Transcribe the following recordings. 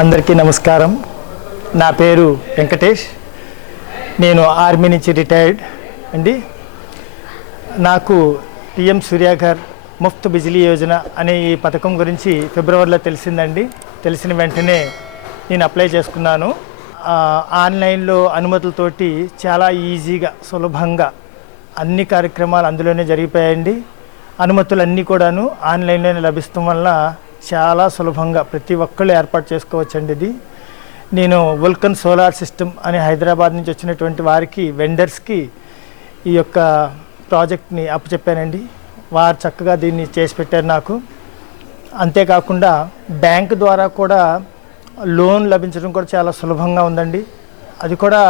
అందరికీ నమస్కారం. నా పేరు వెంకటేష్. నేను ఆర్మీ నుంచి రిటైర్డ్ అండి. నాకు పిఎం సూర్యాఘర్ ముఫ్త్ బిజిలీ యోజన అనే ఈ పథకం గురించి ఫిబ్రవరిలో తెలిసిందండి. తెలిసిన వెంటనే నేను అప్లై చేసుకున్నాను. ఆన్లైన్లో అనుమతులతోటి చాలా ఈజీగా సులభంగా అన్ని కార్యక్రమాలు అందులోనే జరిగిపోయాయండి. అనుమతులన్నీ కూడాను ఆన్లైన్లోనే లభిస్తాం వల్ల చాలా సులభంగా ప్రతి ఒక్కళ్ళు ఏర్పాటు చేసుకోవచ్చండి. ఇది నేను వల్కన్ సోలార్ సిస్టమ్ అని హైదరాబాద్ నుంచి వచ్చినటువంటి వారికి వెండర్స్కి ఈ యొక్క ప్రాజెక్ట్ని అప్పచెప్పానండి. వారు చక్కగా దీన్ని చేసి పెట్టారు నాకు. అంతేకాకుండా బ్యాంక్ ద్వారా కూడా లోన్ లభించడం కూడా చాలా సులభంగా ఉందండి. అది కూడా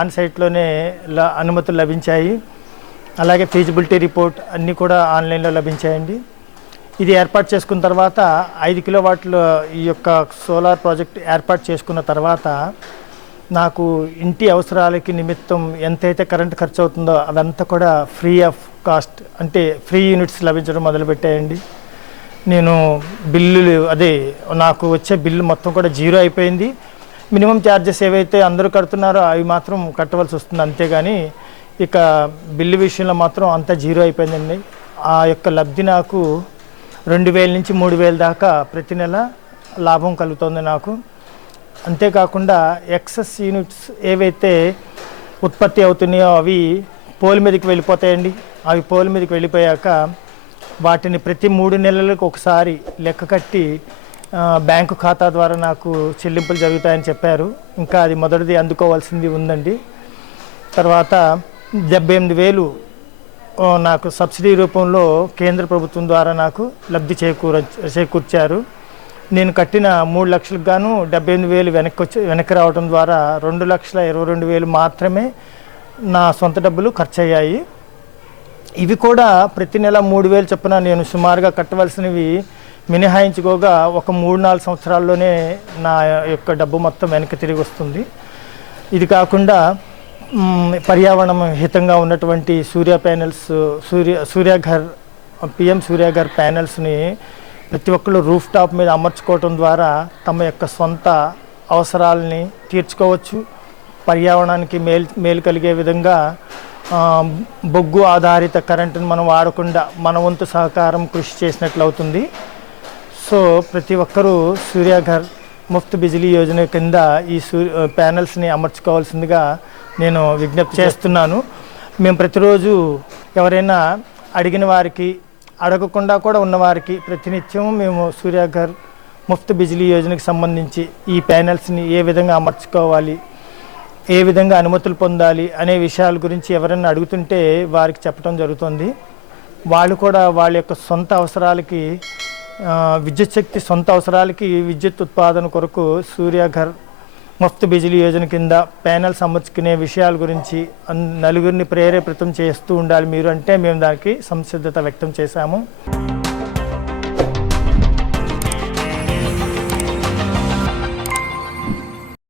ఆన్ సైట్లోనే అనుమతులు లభించాయి. అలాగే ఫీజిబిలిటీ రిపోర్ట్ అన్నీ కూడా ఆన్లైన్లో లభించాయండి. ఇది ఏర్పాటు చేసుకున్న తర్వాత 5 కిలోవాట్ల ఈ యొక్క సోలార్ ప్రాజెక్ట్ ఏర్పాటు చేసుకున్న తర్వాత నాకు ఇంటి అవసరాలకి నిమిత్తం ఎంతైతే కరెంట్ ఖర్చు అవుతుందో అదంతా కూడా ఫ్రీ ఆఫ్ కాస్ట్, అంటే ఫ్రీ యూనిట్స్ లభించడం మొదలుపెట్టాయండి. నేను నాకు వచ్చే బిల్లు మొత్తం కూడా జీరో అయిపోయింది. మినిమం ఛార్జెస్ ఏవైతే అందరూ కడుతున్నారో అవి మాత్రం కట్టవలసి వస్తుంది, అంతేగాని ఇక బిల్లు విషయంలో మాత్రం అంతా జీరో అయిపోయిందండి. ఆ యొక్క లబ్ధి నాకు 2,000 నుంచి 3,000 దాకా ప్రతి నెల లాభం కలుగుతుంది నాకు. అంతేకాకుండా ఎక్సెస్ యూనిట్స్ ఏవైతే ఉత్పత్తి అవుతున్నాయో అవి పోల్ మీదకి వెళ్ళిపోతాయండి. అవి పోల్ మీదకి వెళ్ళిపోయాక వాటిని ప్రతి 3 నెలలకు ఒకసారి లెక్క కట్టి బ్యాంకు ఖాతా ద్వారా నాకు చెల్లింపులు జరుగుతాయని చెప్పారు. ఇంకా అది మొదటిది అందుకోవాల్సింది ఉందండి. తర్వాత 78,000 నాకు సబ్సిడీ రూపంలో కేంద్ర ప్రభుత్వం ద్వారా నాకు లబ్ధి చేకూర్చారు. నేను కట్టిన 3 లక్షలకు గాను 78,000 వెనక్కి రావడం ద్వారా 2,22,000 మాత్రమే నా సొంత డబ్బులు ఖర్చు అయ్యాయి. ఇవి కూడా ప్రతి నెల 3,000 చొప్పున నేను సుమారుగా కట్టవలసినవి మినహాయించుకోగా ఒక 3-4 సంవత్సరాల్లోనే నా యొక్క డబ్బు మొత్తం వెనక్కి తిరిగి వస్తుంది. ఇది కాకుండా పర్యావరణం హితంగా ఉన్నటువంటి సూర్యాఘర్ పిఎం సూర్యాఘర్ ప్యానెల్స్ని ప్రతి ఒక్కళ్ళు రూఫ్ టాప్ మీద అమర్చుకోవటం ద్వారా తమ యొక్క సొంత అవసరాలని తీర్చుకోవచ్చు. పర్యావరణానికి మేలు కలిగే విధంగా బొగ్గు ఆధారిత కరెంటును మనం వాడకుండా మన వంతు సహకారం కృషి చేసినట్లు అవుతుంది. సో ప్రతి ఒక్కరూ సూర్యాఘర్ ముఫ్త్ బిజిలీ యోజన కింద ఈ ప్యానెల్స్ని అమర్చుకోవాల్సిందిగా నేను విజ్ఞప్తి చేస్తున్నాను. మేము ప్రతిరోజు ఎవరైనా అడిగిన వారికి, అడగకుండా కూడా ఉన్నవారికి ప్రతినిత్యం మేము సూర్యాఘర్ ముఫ్త్ బిజిలీ యోజనకి సంబంధించి ఈ ప్యానెల్స్ని ఏ విధంగా అమర్చుకోవాలి, ఏ విధంగా అనుమతులు పొందాలి అనే విషయాల గురించి ఎవరైనా అడుగుతుంటే వారికి చెప్పడం జరుగుతుంది. వాళ్ళు కూడా వాళ్ళ యొక్క సొంత అవసరాలకి విద్యుత్ శక్తి సొంత అవసరాలకి విద్యుత్ ఉత్పాదన కొరకు సూర్యాఘర్ ముఫ్త్ బిజిలీ యోజన కింద ప్యానెల్స్ అమర్చుకునే విషయాల గురించి నలుగురిని ప్రేరేపితం చేస్తూ ఉండాలి మీరు అంటే మేము దానికి సంసిద్ధత వ్యక్తం చేశాము.